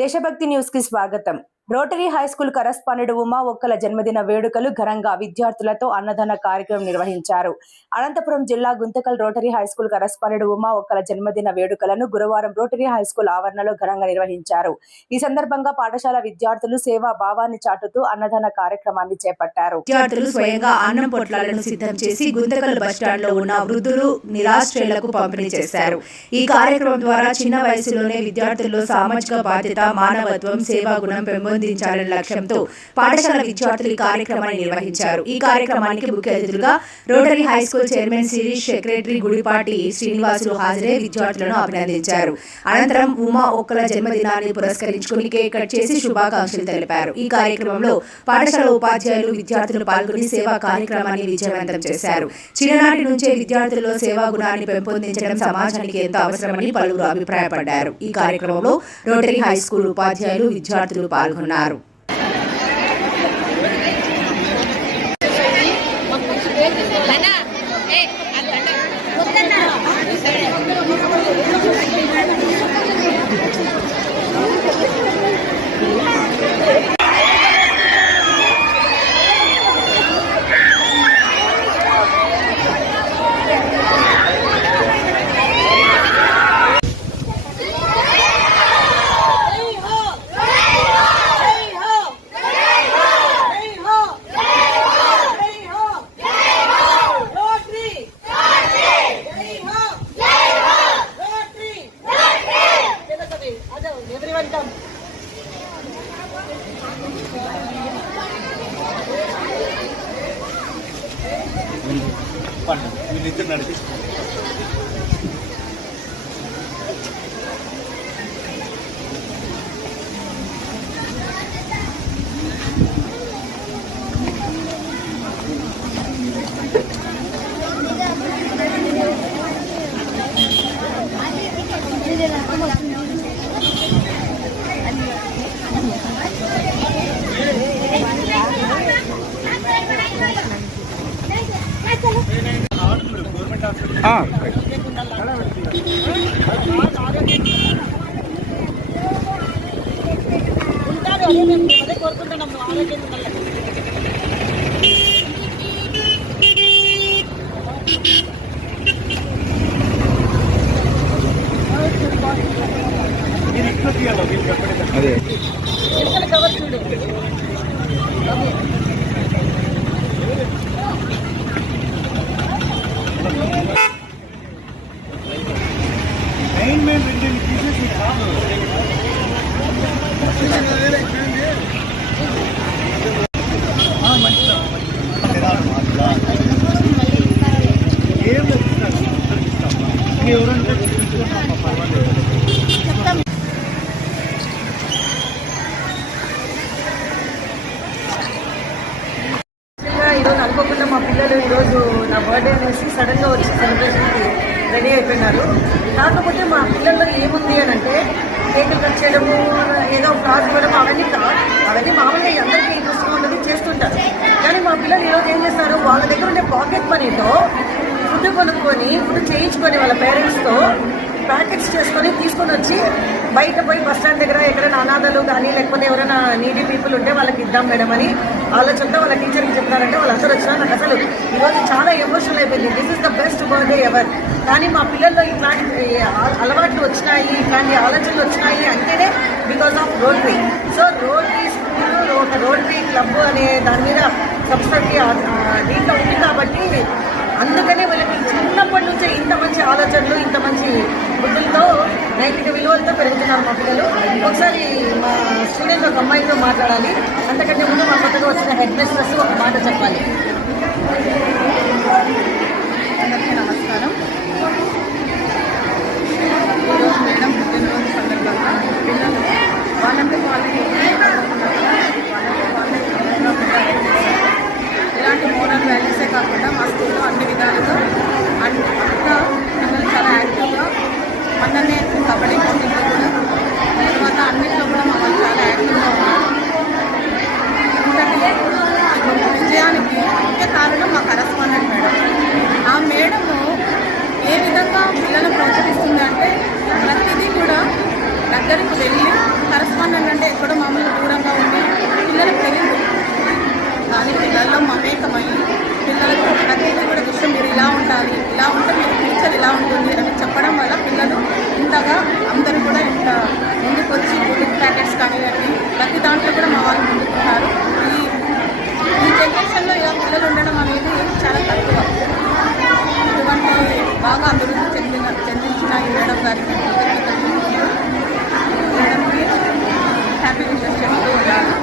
దేశభక్తి న్యూస్ కి స్వాగతం. Rotary high school correspondent Uma Okkala జన్మదిన వేడుకలు ఘనంగా విద్యార్థులతో అన్నదాన కార్యక్రమం నిర్వహించారు. అనంతపురం జిల్లా Guntakal rotary high school correspondent Uma Okkala జన్మదిన వేడుకలను గురువారం రోటరీ హై స్కూల్ ఆవరణలో ఘనంగా నిర్వహించారు. ఈ సందర్భంగా పాఠశాల విద్యార్థులు సేవా భావాన్ని చాటుతూ అన్నదాన కార్యక్రమాన్ని చేపట్టారు. విద్యార్థులు స్వయంగా అన్నం పొట్లాలను సిద్ధం చేసి గుంతకల్ బస్టాండ్ లో ఉన్న వృద్ధులు నిరాశ్రయులకు పంపిణీ చేశారు. ఈ కార్యక్రమం ద్వారా చిన్న వయసులోనే విద్యార్థుల్లో సామాజిక బాధ్యత, మానవత్వం, సేవా గుణం పెంపొందించాలనే లక్ష్యంతో పాఠశాల విద్యార్థులు ఈ కార్యక్రమాన్ని నిర్వహించారు. ఈ కార్యక్రమానికి ముఖ్య అతిథులుగా rotary high school chairman Sirish, secretary Gudipati Srinivasulu హాజరై విద్యార్థులను అభినందించారు. అనంతరం ఉమా ఒక్కల జన్మదినాన్ని పురస్కరించుకుని కేక్ కట్ చేసి శుభాకాంక్షలు తెలిపారు. ఈ కార్యక్రమంలో పాఠశాల ఉపాధ్యాయులు, విద్యార్థులు పాల్గొని సేవా కార్యక్రమాన్ని విజయవంతం చేశారు. చిన్ననాటి నుంచే విద్యార్థుల్లో సేవా గుణాన్ని పెంపొందించడం సమాజానికి ఎంతో అవసరమని పలువురు అభిప్రాయపడ్డారు. ఈ కార్యక్రమంలో రోటరీ హై స్కూల్ ఉపాధ్యాయులు, విద్యార్థులు పాల్గొన్నారు. ఈరోజు అనుకోకుండా మా పిల్లలు ఈరోజు నా బర్త్డే అనేసి సడన్గా వచ్చి సెలబ్రేషన్కి రెడీ అయిపోయినారు. కాకపోతే మా పిల్లల్లో ఏముంది అని అంటే కేకులు కట్ చేయడము, ఏదో ఫ్లాస్ ఇవ్వడం అవన్నీ మామూలుగా అందరికీ ఇంట్రెస్టింగ్ ఉంటుంది, చేస్తుంటారు. కానీ మా పిల్లలు ఈరోజు ఏం చేస్తారు, వాళ్ళ దగ్గర ఉండే పాకెట్ మనీతో ఫుడ్ కొనుక్కొని, ఫుడ్ చేయించుకొని వాళ్ళ పేరెంట్స్తో ప్యాకెట్స్ చేసుకొని తీసుకొని వచ్చి బయట పోయి బస్ స్టాండ్ దగ్గర ఎక్కడైనా అనాథలు కానీ లేకపోతే ఎవరైనా నీడీ పీపుల్ ఉంటే వాళ్ళకి ఇద్దాం మేడం అని ఆలోచనతో వాళ్ళ టీచర్కి చెప్తారంటే వాళ్ళందరూ వచ్చినా నాకు అసలు ఈరోజు చాలా ఎమోషనల్ అయిపోయింది. This is the best birthday ever. కానీ మా పిల్లల్లో ఇట్లాంటి అలవాట్లు వచ్చినాయి, ఇట్లాంటి ఆలోచనలు వచ్చినాయి అంటేనే because of rotary. So rotary school, ఒక రోటరీ క్లబ్ అనే దాని మీద సబ్సిడీ దీంట్లో ఉంది కాబట్టి అందుకనే వీళ్ళకి చిన్నప్పటి నుంచే ఇంత మంచి ఆలోచనలు, ఇంత మంచి బుద్ధులతో, నైతిక విలువలతో పెరుగుతున్నారు మా పిల్లలు. ఒకసారి మా స్టూడెంట్ ఒక అమ్మాయితో మాట్లాడాలి. అంతకంటే ముందు మా కొత్తగా వచ్చిన హెడ్ మిస్ట్రెస్ ఒక మాట చెప్పాలి. అందరికీ నమస్కారం. ఈరోజు మేడం పుట్టినరోజు సందర్భంగా పిల్లలు వాళ్ళందరూ ఇలాంటి మోరల్ వాల్యూసే కాకుండా మా స్కూల్లో అన్ని విధాలుగా అంతా పిల్లలు చాలా యాక్టివ్గా అందరినీ కబడ్డీ పోటీల్లో కూడా తర్వాత అన్నింటిలో కూడా మా వాళ్ళు చాలా యాక్టివ్గా ఉన్నారు. ఇంతటి విజయానికి ముఖ్య కారణం మా కరస్పాండెంట్ అంటే ఎక్కడో మామూలుగా దూరంగా ఉండి పిల్లలకు తెలియదు. కానీ పిల్లల్లో మమేకమై పిల్లలకు ప్రతిదీ కూడా విషయం మీరు ఇలా ఉండాలి, ఇలా ఉంటే మీరు ఫ్యూచర్ ఇలా ఉంటుంది అని చెప్పడం వల్ల పిల్లలు ఇంతగా అందరూ కూడా ఇంత ముందుకు వచ్చి ఫుడ్ ప్యాకెట్స్ కానివ్వండి ప్రతి దాంట్లో కూడా మా వాళ్ళు ముందుకున్నారు. ఈ జనరేషన్లో ఇలా పిల్లలు ఉండడం అనేది చాలా తక్కువ. ఇటువంటి బాగా అభివృద్ధి చెందించిన ఈ మేడం గారికి మేడంకి హ్యాపీ విషెస్ చెప్తూ ఉన్నాను.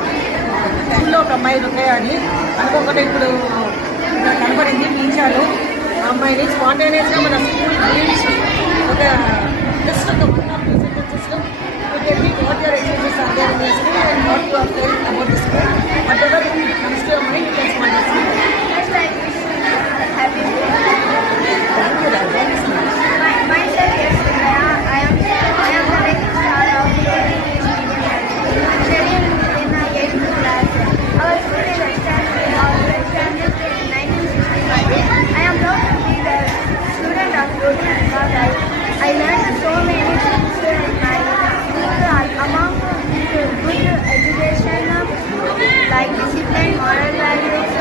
స్కూల్లో ఒక అమ్మాయి రుకే అని అనుకోకుండా ఇప్పుడు కనబడింది, పిలిచారు ఆ అమ్మాయిని. స్పాంటేనియస్గా మన స్కూల్ గురించి ఒక జస్ట్ ఒక 1 or 2 sentences what your experiences are there in the school and what you are feeling about the school. Whatever comes to your mind, you can spontaneously. First, I wish you happy birthday. Thank you, Raj. Thank you so much. Myself, yes, I am the next star of studying in the 8th class. Our school is established in 1965. I am proud to be the student of Rotary because I learned so many things in my school among good education like discipline, moral values,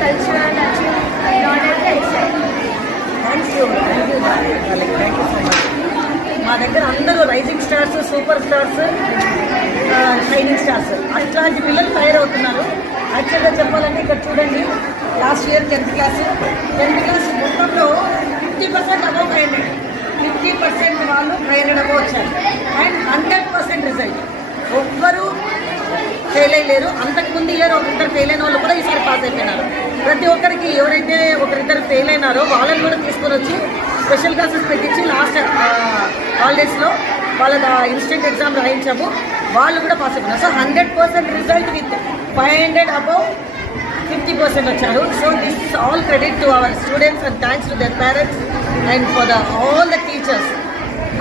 cultural achievement, knowledge, etc. Thank you thank you so much. మా దగ్గర అందరూ rising stars, super stars, shining stars అట్లాంటి పిల్లలు తయారవుతున్నారు. యాక్చువల్గా చెప్పాలంటే ఇక్కడ చూడండి, లాస్ట్ ఇయర్ 10th క్లాస్ మొత్తంలో 50% అబౌవ్ 500, 50% వాళ్ళు 500 అబౌవ్ వచ్చారు. And 100% result. ఒక్కరు ఫెయిల్ అయ్యలేరు. అంతకుముందు ఇయర్ ఒకరిద్దరు ఫెయిల్ అయిన వాళ్ళు కూడా ఈసారి పాస్ అయిపోయినారు. ప్రతి ఒక్కరికి ఎవరైతే ఒకరిద్దరు ఫెయిల్ అయినారో వాళ్ళని కూడా తీసుకొని వచ్చి స్పెషల్ క్లాసెస్ పెట్టించి లాస్ట్ హాలిడేస్లో వాళ్ళ ఇన్స్టెంట్ ఎగ్జామ్ రాయించాము. వాళ్ళు కూడా పాస్ అయిపోయినారు. సో 100% రిజల్ట్ విత్ 500 అబౌవ్ 50% వచ్చారు. So this is all credit to our students and thanks to their parents and for all the teachers.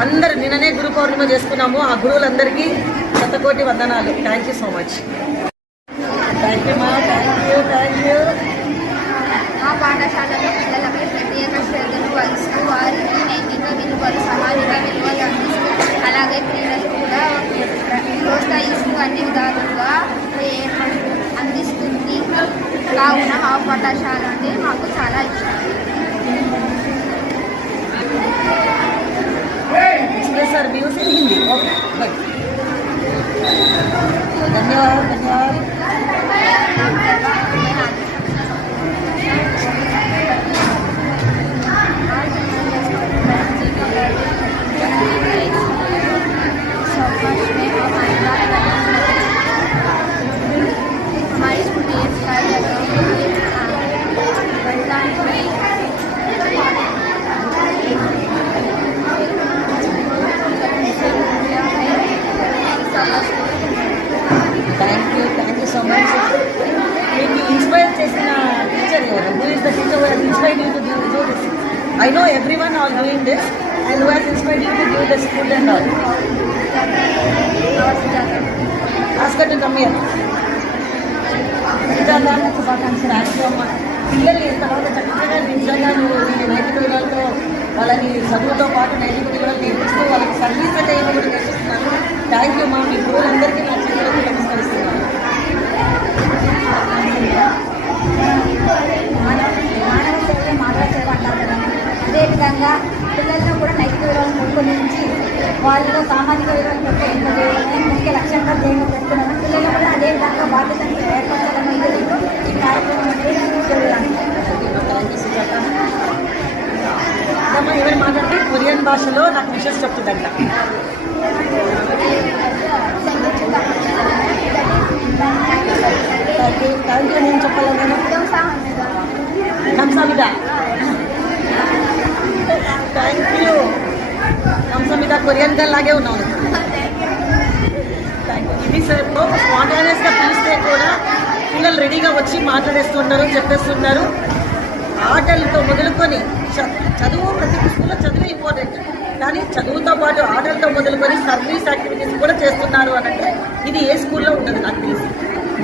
అందరు నిన్ననే గురు పౌర్ణిమ చేసుకున్నాము. ఆ గురువులందరికీ శతకోటి వందనాలు. Thank you so much. Thank you మా, థ్యాంక్ యూ. మా పాఠశాలలో పిల్లలపై ప్రత్యేక శ్రద్ధను వహిస్తూ వారికి నైతిక విలువలు, సామాజిక విలువలు అందిస్తూ అలాగే క్రీడలు కూడా ప్రోత్సహిస్తూ అన్ని విధాలుగా అందిస్తుంది. కావున మా పాఠశాల అంటే మాకు చాలా ఇష్టం. Express our views in Hindi. Okay, good. धन्यवाद धन्यवाद. हमारे school thank you so much. మీకు ఇన్స్పైర్ చేసిన టీచర్ ఎవరు? Who is the teacher who has inspired you to do this? I know everyone are doing this and who has inspired you to do this food and all? Ask her to come here. శుభాకాంక్షలు. Thank you అమ్మ. పిల్లలు ఎంతవరకు చక్కగా నిజంగా నువ్వు నైతిక విలువలతో వాళ్ళని చదువుతో పాటు నైతిక విలువలు నేర్పిస్తూ వాళ్ళకి సర్వీస్ అంటే ఏమో కూడా నేర్పిస్తున్నాను. థ్యాంక్ యూ మా. మీ గురువులందరికీ నా చేతులకు నమస్కరిస్తున్నాను. మానవ సేవే మానవ సేవ అంటారు కదా, అదేవిధంగా పిల్లలను కూడా నైతిక విలువలను పెంపొందించి వాళ్ళలో సామాజిక విలువలు పెంపొందించడం ముఖ్య లక్ష్యంగా ధ్యేయంగా పెట్టుకున్నాను. పిల్లలు కూడా అదే విధంగా బాధ్యతను ఏర్పరచాలని ఉద్దేశంతో ఈ కార్యక్రమం అనేది చేయాలి. ఎవరు మాట్లాడితే కొరియన్ భాషలో నాకు విషెస్ చెప్తుందంట. Thank you. నేను చెప్పాలి నేను కంసమిద. థ్యాంక్ యూ కంసమిద. కొరియన్ గల్ లాగే ఉన్నాను. Thank you. ఇది సార్ స్పాంటేనియస్గా పిలిస్తే కూడా పిల్లలు రెడీగా వచ్చి మాట్లాడేస్తుంటారు, చెప్పేస్తుంటారు. ఆటలతో మొదలుకొని చదువు, ప్రతి స్కూల్లో చదువు ఇంపార్టెంట్, కానీ చదువుతో పాటు ఆటలతో మొదలుకొని సర్వీస్ యాక్టివిటీస్ కూడా చేస్తున్నారు అని అంటే ఇది ఏ స్కూల్లో ఉండదు నాకు తెలిసి.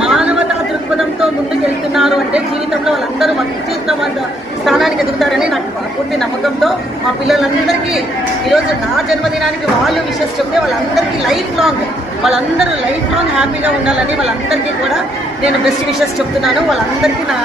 మానవతా దృక్పథంతో ముందుకు వెళ్తున్నారు అంటే జీవితంలో వాళ్ళందరూ అత్యుత్తమ స్థానానికి ఎదుగుతారని నాకు పూర్తి నమ్మకంతో మా పిల్లలందరికీ ఈరోజు నా జన్మదినానికి వాళ్ళు విషెస్ చెప్తే వాళ్ళందరికీ లైఫ్ లాంగ్ వాళ్ళందరూ లైఫ్ లాంగ్ హ్యాపీగా ఉండాలని వాళ్ళందరికీ కూడా నేను బెస్ట్ విషెస్ చెప్తున్నాను. వాళ్ళందరికీ నా